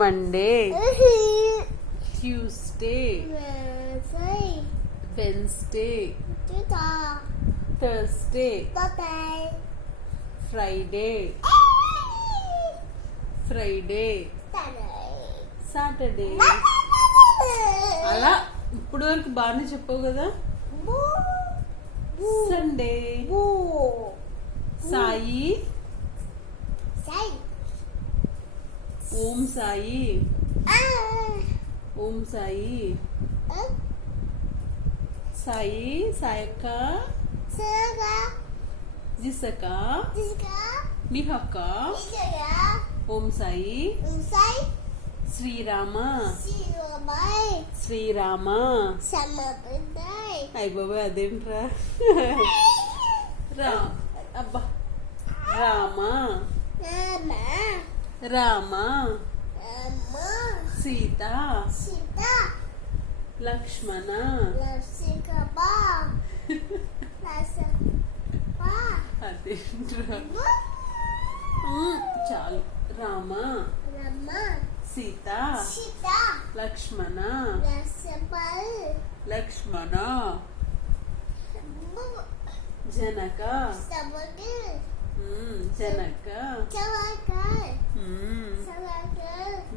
Monday, Tuesday, Wednesday, Thursday, Friday, Saturday. అలా ఇప్పుడు వరకు బాగానే చెప్పావు కదా. సండే, సాయి, ఓం సాయి, ఓం సాయి, సాయి, సాయక్క, జిసక, నిహక్క, ఓం సాయి, శ్రీరామ, శ్రీరామ. అయ్య బాబా అదేంట్రా. అబ్బా రామ, రామ, సీత, లక్ష్మణ, అదేంట్రా. చాలు. రామ, సీత, లక్ష్మణ, లక్ష్మణ, జనక, జనక,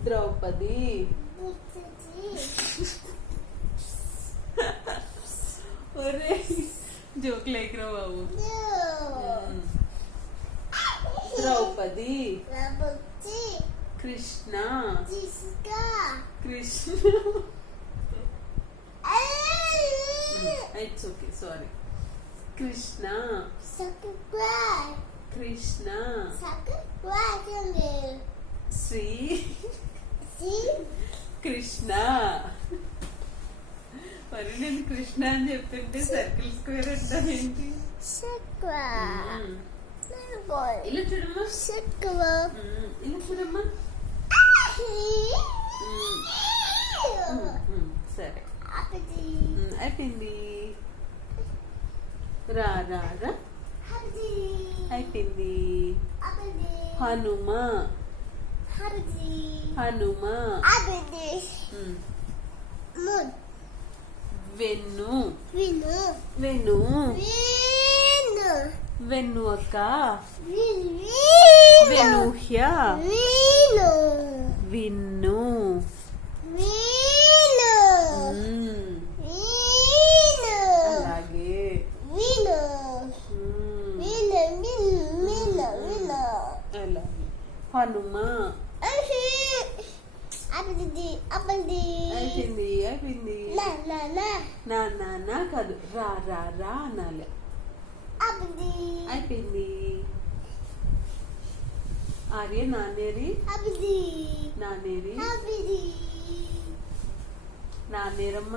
ద్రౌపది, ఒరే జోక్ లేకరా బాబు. Draupadi, Krishna, Krishna, it's okay sorry. Krishna, Krishna, Shri, Krishna. మరి నేను కృష్ణ అని చెప్తుంటే సర్కిల్ స్క్వేర్ అంటావేంటి? ఇలా చూడమ్మా, ఇలా చూడమ్మా. సరే అయిపోయింది. రా రా రా అయిపోయింది. హనుమ, హనుమ, వెన్ను, వెన్ను, వెన్ను అక్క, వెనుహ్య, విన్ను, అలాగే హనుమ. అయిపోయింది అయిపోయింది. నా నాన్న కాదు, రా రా రా అనాలి. అయిపోయింది. ఆర్య, నానేరి, నానేరి, నానేరమ్మ.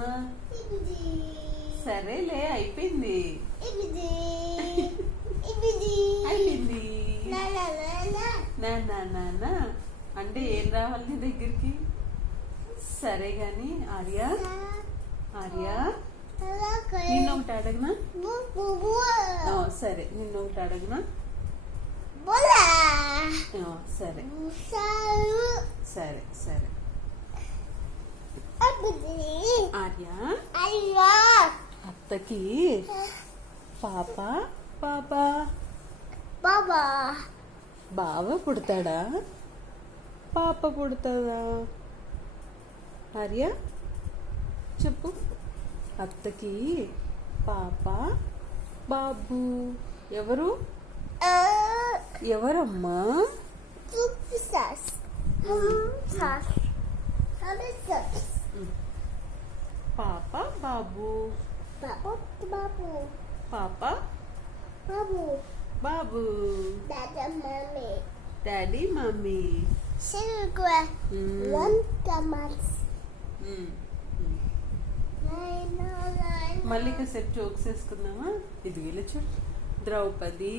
సరేలే అయిపోయింది. అయిపోయింది. నాన్న అంటే ఏం రావాలి నీ దగ్గరికి? సరే గాని ఆర్య, ఆర్య నిన్న ఒకటి అడగనా? సరే నిన్న ఒకటి అడగనా? సరే సరే సరే. ఆర్య, అత్తకి పాప బాబా బాబా బావ పుడతాడా పాప పుడతాడా? ఆర్య చెప్పు. అత్తకి పాప బాబు ఎవరు? ఎవరమ్మా? పాప బాబు, పాప బాబు, బాబు, డాడీ మమ్మీ. మళ్ళీ కాసేపు జోక్స్ వేసుకుందామా? ఇది వెళ్ళచ్చు. ద్రౌపది,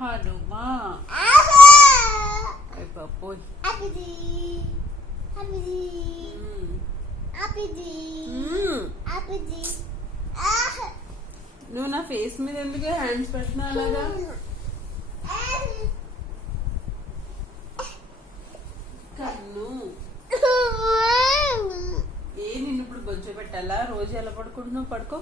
హనుమా, బాబోయ్, నువ్వు నా ఫేస్ మీద ఎందుకు హ్యాండ్స్ పెట్టినా అలాగా? పెట్టాలా? రోజు ఎలా పడుకుంటున్నావు? పడుకో.